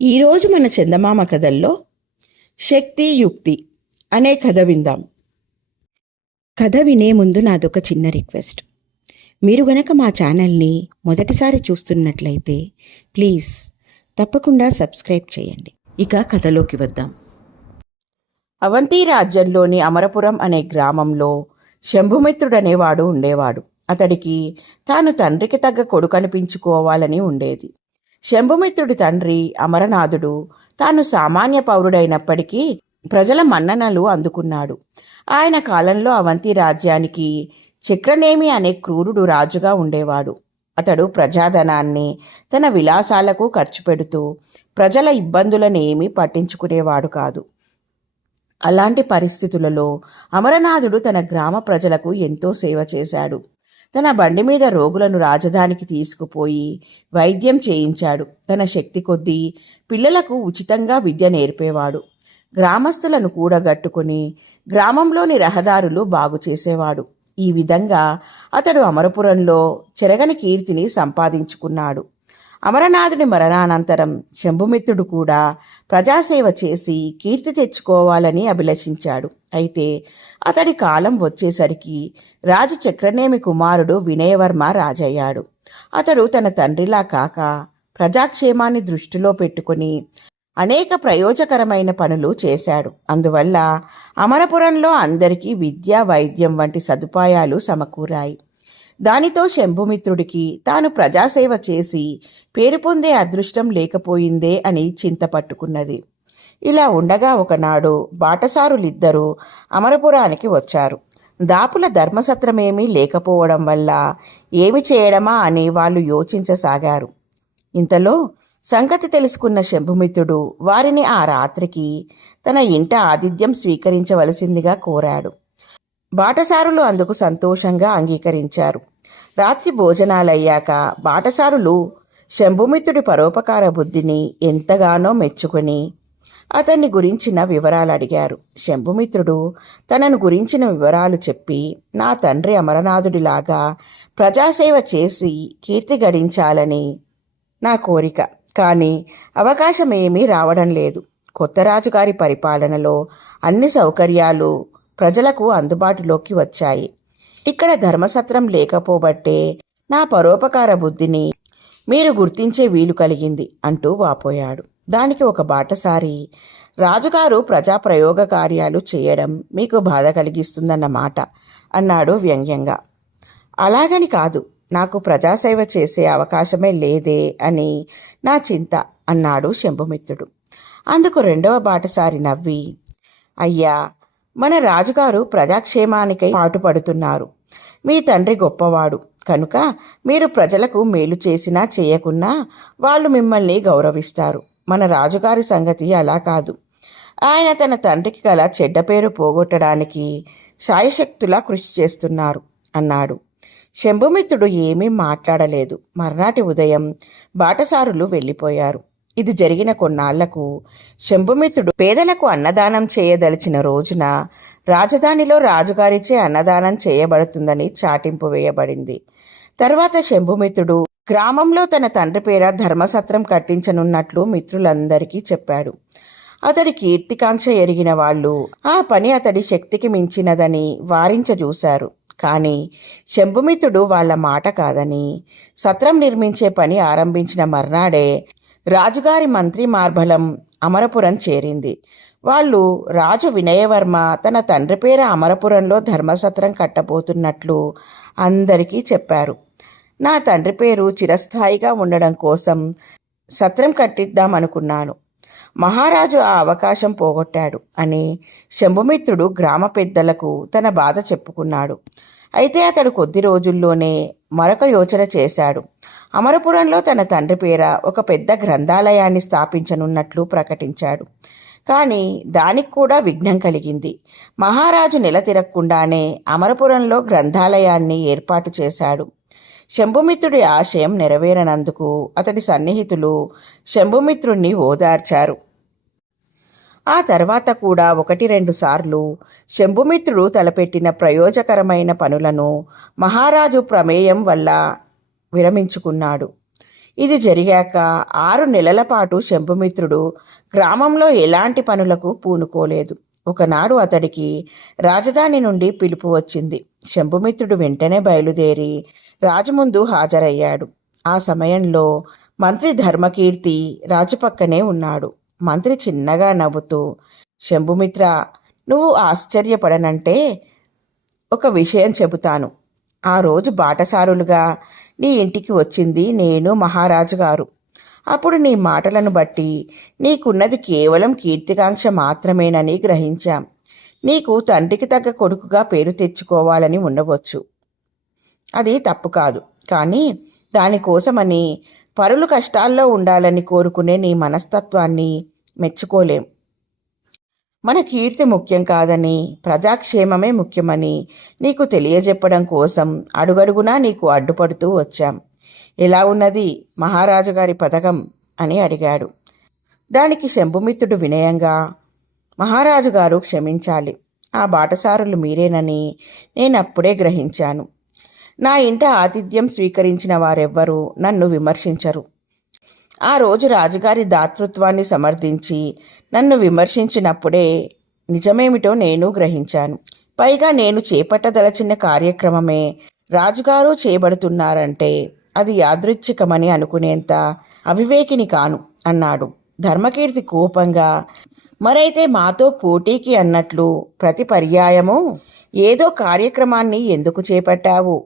ఈరోజు మన చందమామ కథల్లో శక్తి యుక్తి అనే కథ విందాం. కథ వినే ముందు నాదొక చిన్న రిక్వెస్ట్. మీరు గనక మా ఛానల్ని మొదటిసారి చూస్తున్నట్లయితే ప్లీజ్ తప్పకుండా సబ్స్క్రైబ్ చేయండి. ఇక కథలోకి వద్దాం. అవంతి రాజ్యంలోని అమరపురం అనే గ్రామంలో శంభుమిత్రుడనేవాడు ఉండేవాడు. అతడికి తాను తండ్రికి తగ్గ కొడుకు అనిపించుకోవాలని ఉండేది. శంభుమిత్రుడి తండ్రి అమరనాథుడు తాను సామాన్య పౌరుడైనప్పటికీ ప్రజల మన్ననలు అందుకున్నాడు. ఆయన కాలంలో అవంతి రాజ్యానికి చక్రనేమి అనే క్రూరుడు రాజుగా ఉండేవాడు. అతడు ప్రజాధనాన్ని తన విలాసాలకు ఖర్చు పెడుతూ ప్రజల ఇబ్బందులను ఏమీ పట్టించుకునేవాడు కాదు. అలాంటి పరిస్థితులలో అమరనాథుడు తన గ్రామ ప్రజలకు ఎంతో సేవ చేశాడు. తన బండి మీద రోగులను రాజధానికి తీసుకుపోయి వైద్యం చేయించాడు. తన శక్తి కొద్దీ పిల్లలకు ఉచితంగా విద్య నేర్పేవాడు. గ్రామస్తులను కూడగట్టుకుని గ్రామంలోని రహదారులు బాగు చేసేవాడు. ఈ విధంగా అతడు అమరపురంలో చెరగని కీర్తిని సంపాదించుకున్నాడు. అమరనాథుడి మరణానంతరం శంభుమిత్రుడు కూడా ప్రజాసేవ చేసి కీర్తి తెచ్చుకోవాలని అభిలషించాడు. అయితే అతడి కాలం వచ్చేసరికి రాజు చక్రనేమి కుమారుడు వినయవర్మ రాజయ్యాడు. అతడు తన తండ్రిలా కాక ప్రజాక్షేమాన్ని దృష్టిలో పెట్టుకుని అనేక ప్రయోజకరమైన పనులు చేశాడు. అందువల్ల అమరపురంలో అందరికీ విద్య వైద్యం వంటి సదుపాయాలు సమకూరాయి. దానితో శంభుమిత్రుడికి తాను ప్రజాసేవ చేసి పేరు పొందే అదృష్టం లేకపోయిందే అని చింతపట్టుకున్నది ఇలా ఉండగా ఒకనాడు బాటసారులిద్దరూ అమరపురానికి వచ్చారు. దాపుల ధర్మసత్రమేమీ లేకపోవడం వల్ల ఏమి చేయడమా అని వాళ్ళు యోచించసాగారు. ఇంతలో సంగతి తెలుసుకున్న శంభుమిత్రుడు వారిని ఆ రాత్రికి తన ఇంట ఆతిథ్యం స్వీకరించవలసిందిగా కోరాడు. బాటసారులు అందుకు సంతోషంగా అంగీకరించారు. రాత్రి భోజనాలయ్యాక బాటసారులు శంభుమిత్రుడి పరోపకార బుద్ధిని ఎంతగానో మెచ్చుకొని అతన్ని గురించిన వివరాలు అడిగారు. శంభుమిత్రుడు తనను గురించిన వివరాలు చెప్పి నా తండ్రి అమరనాథుడిలాగా ప్రజాసేవ చేసి కీర్తి గడించాలని నా కోరిక. కానీ అవకాశం ఏమీ రావడం లేదు. కొత్త రాజుగారి పరిపాలనలో అన్ని సౌకర్యాలు ప్రజలకు అందుబాటులోకి వచ్చాయి. ఇక్కడ ధర్మసత్రం లేకపోబట్టే నా పరోపకార బుద్ధిని మీరు గుర్తించే వీలు కలిగింది అంటూ వాపోయాడు. దానికి ఒక బాటసారి రాజుగారు ప్రజా ప్రయోగ కార్యాలు చేయడం మీకు బాధ కలిగిస్తుందన్న మాట అన్నాడు వ్యంగ్యంగా. అలాగని కాదు నాకు ప్రజాసేవ చేసే అవకాశమే లేదే అని నా చింత అన్నాడు శంభుమిత్రుడు. అందుకు రెండవ బాటసారి నవ్వి అయ్యా మన రాజుగారు ప్రజాక్షేమానికై పాటుపడుతున్నారు. మీ తండ్రి గొప్పవాడు. కనుక మీరు ప్రజలకు మేలు చేసినా చేయకున్నా వాళ్ళు మిమ్మల్ని గౌరవిస్తారు. మన రాజుగారి సంగతి అలా కాదు. ఆయన తన తండ్రికి గల చెడ్డ పేరు పోగొట్టడానికి శాయశక్తులా కృషి చేస్తున్నారు అన్నాడు. శంభుమిత్రుడు ఏమీ మాట్లాడలేదు. మర్నాటి ఉదయం బాటసారులు వెళ్ళిపోయారు. ఇది జరిగిన కొన్నాళ్ళకు శంభుమిత్రుడు పేదలకు అన్నదానం చేయదలిచిన రోజున రాజధానిలో రాజుగారిచే అన్నదానం చేయబడుతుందని చాటింపు వేయబడింది. తర్వాత శంభుమిత్రుడు గ్రామంలో తన తండ్రి పేర ధర్మసత్రం కట్టించనున్నట్లు మిత్రులందరికీ చెప్పాడు. అతడి కీర్తికాంక్ష ఎరిగిన వాళ్ళు ఆ పని అతడి శక్తికి మించినదని వారించజూశారు. కానీ శంభుమిత్రుడు వాళ్ళ మాట కాదని సత్రం నిర్మించే పని ఆరంభించిన మర్నాడే రాజుగారి మంత్రి మార్బలం అమరపురం చేరింది. వాళ్ళు రాజు వినయవర్మ తన తండ్రి పేర అమరపురంలో ధర్మసత్రం కట్టబోతున్నట్లు అందరికీ చెప్పారు. నా తండ్రి పేరు చిరస్థాయిగా ఉండడం కోసం సత్రం కట్టిద్దామనుకున్నాను. మహారాజు ఆ అవకాశం పోగొట్టాడు అని శంభుమిత్రుడు గ్రామ పెద్దలకు తన బాధ చెప్పుకున్నాడు. అయితే అతడు కొద్ది రోజుల్లోనే మరొక యోచన చేశాడు. అమరపురంలో తన తండ్రి పేర ఒక పెద్ద గ్రంథాలయాన్ని స్థాపించనున్నట్లు ప్రకటించాడు. కానీ దానికి కూడా విఘ్నం కలిగింది. మహారాజు నెల తిరగకుండానే అమరపురంలో గ్రంథాలయాన్ని ఏర్పాటు చేశాడు. శంభుమిత్రుడి ఆశయం నెరవేరనందుకు అతడి సన్నిహితులు శంభుమిత్రుణ్ణి ఓదార్చారు. ఆ తర్వాత కూడా ఒకటి రెండు సార్లు శంభుమిత్రుడు తలపెట్టిన ప్రయోజకరమైన పనులను మహారాజు ప్రమేయం వల్ల విరమించుకున్నాడు. ఇది జరిగాక ఆరు నెలల పాటు శంభుమిత్రుడు గ్రామంలో ఎలాంటి పనులకు పూనుకోలేదు. ఒకనాడు అతడికి రాజధాని నుండి పిలుపు వచ్చింది. శంభుమిత్రుడు వెంటనే బయలుదేరి రాజు ముందు హాజరయ్యాడు. ఆ సమయంలో మంత్రి ధర్మకీర్తి రాజు పక్కనే ఉన్నాడు. మంత్రి చిన్నగా నవ్వుతూ శంభుమిత్ర నువ్వు ఆశ్చర్యపడనంటే ఒక విషయం చెబుతాను. ఆ రోజు బాటసారులుగా నీ ఇంటికి వచ్చింది నేను మహారాజు గారు. అప్పుడు నీ మాటలను బట్టి నీకున్నది కేవలం కీర్తికాంక్ష మాత్రమేనని గ్రహించాం. నీకు తండ్రికి తగ్గ కొడుకుగా పేరు తెచ్చుకోవాలని ఉండవచ్చు. అది తప్పు కాదు. కానీ దానికోసమని పరులు కష్టాల్లో ఉండాలని కోరుకునే నీ మనస్తత్వాన్ని మెచ్చుకోలేం. మన కీర్తి ముఖ్యం కాదని ప్రజాక్షేమమే ముఖ్యమని నీకు తెలియజెప్పడం కోసం అడుగడుగునా నీకు అడ్డుపడుతూ వచ్చాం. ఎలా ఉన్నది మహారాజు గారి పథకం అని అడిగాడు. దానికి శంభుమిత్రుడు వినయంగా మహారాజు గారు క్షమించాలి. ఆ బాటసారులు మీరేనని నేను అప్పుడే గ్రహించాను. నా ఇంట ఆతిథ్యం స్వీకరించిన వారెవ్వరూ నన్ను విమర్శించరు. ఆ రోజు రాజుగారి దాతృత్వాన్ని సమర్థించి నన్ను విమర్శించినప్పుడే నిజమేమిటో నేను గ్రహించాను. పైగా నేను చేపట్టదలచిన కార్యక్రమమే రాజుగారు చేయబడుతున్నారంటే అది యాదృచ్ఛికమని అనుకునేంత అవివేకిని కాను అన్నాడు. ధర్మకీర్తి కోపంగా మరైతే మాతో పోటీకి అన్నట్లు ప్రతి పర్యాయము ఏదో కార్యక్రమాన్ని ఎందుకు చేపట్టావు?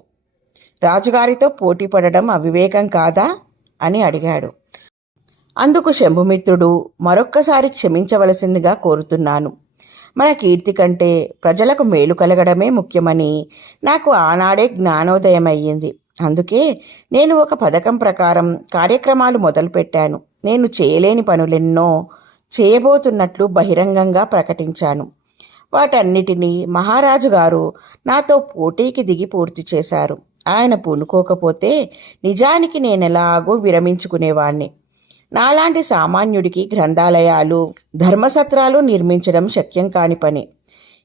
రాజుగారితో పోటీ పడడం అవివేకం కాదా? అని అడిగాడు. అందుకు శంభుమిత్రుడు మరొక్కసారి క్షమించవలసిందిగా కోరుతున్నాను. మన కీర్తి కంటే ప్రజలకు మేలు కలగడమే ముఖ్యమని నాకు ఆనాడే జ్ఞానోదయమయ్యింది. అందుకే నేను ఒక పథకం ప్రకారం కార్యక్రమాలు మొదలుపెట్టాను. నేను చేయలేని పనులెన్నో చేయబోతున్నట్లు బహిరంగంగా ప్రకటించాను. వాటన్నిటినీ మహారాజు గారు నాతో పోటీకి దిగి పూర్తి చేశారు. ఆయన పూనుకోకపోతే నిజానికి నేను ఎలాగో విరమించుకునేవాణ్ణి. నాలాంటి సామాన్యుడికి గ్రంథాలయాలు ధర్మసత్రాలు నిర్మించడం శక్యం కాని పని.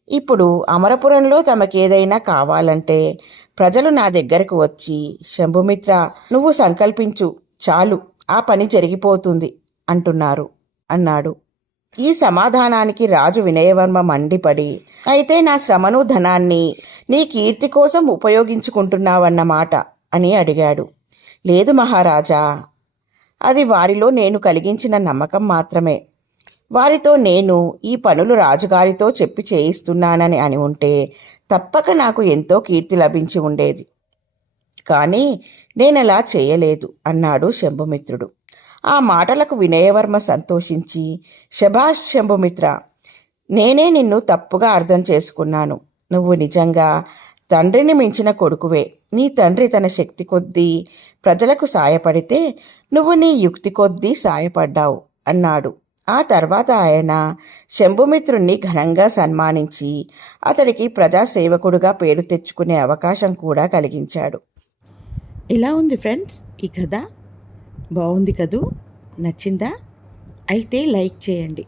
ఇప్పుడు అమరపురంలో తమకేదైనా కావాలంటే ప్రజలు నా దగ్గరకు వచ్చి శంభుమిత్ర నువ్వు సంకల్పించు చాలు ఆ పని జరిగిపోతుంది అంటున్నారు అన్నాడు. ఈ సమాధానానికి రాజు వినయవర్మ మండిపడి అయితే నా శ్రమను ధనాన్ని నీ కీర్తి కోసం ఉపయోగించుకుంటున్నావన్నమాట అని అడిగాడు. లేదు మహారాజా అది వారిలో నేను కలిగించిన నమ్మకం మాత్రమే. వారితో నేను ఈ పనులు రాజుగారితో చెప్పి చేయిస్తున్నానని అని ఉంటే తప్పక నాకు ఎంతో కీర్తి లభించి ఉండేది. కానీ నేనలా చేయలేదు అన్నాడు శంభుమిత్రుడు. ఆ మాటలకు వినయవర్మ సంతోషించి శభాష్ శంభుమిత్ర నేనే నిన్ను తప్పుగా అర్థం చేసుకున్నాను. నువ్వు నిజంగా తండ్రిని మించిన కొడుకువే. నీ తండ్రి తన శక్తి కొద్దీ ప్రజలకు సాయపడితే నువ్వు నీ యుక్తి కొద్దీ సాయపడ్డావు అన్నాడు. ఆ తర్వాత ఆయన శంభుమిత్రుణ్ణి ఘనంగా సన్మానించి అతడికి ప్రజాసేవకుడుగా పేరు తెచ్చుకునే అవకాశం కూడా కలిగించాడు. ఇలా ఉంది ఫ్రెండ్స్ ఈ కథ బాగుంది కదూ? నచ్చిందా? అయితే లైక్ చేయండి.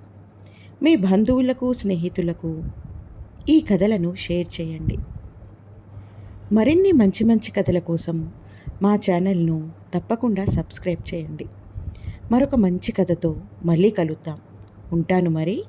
మీ బంధువులకు స్నేహితులకు ఈ కథలను షేర్ చేయండి. మరిన్ని మంచి మంచి కథల కోసం మా ఛానల్ను తప్పకుండా సబ్స్క్రైబ్ చేయండి. మరొక మంచి కథతో మళ్ళీ కలుద్దాం. ఉంటాను మరి.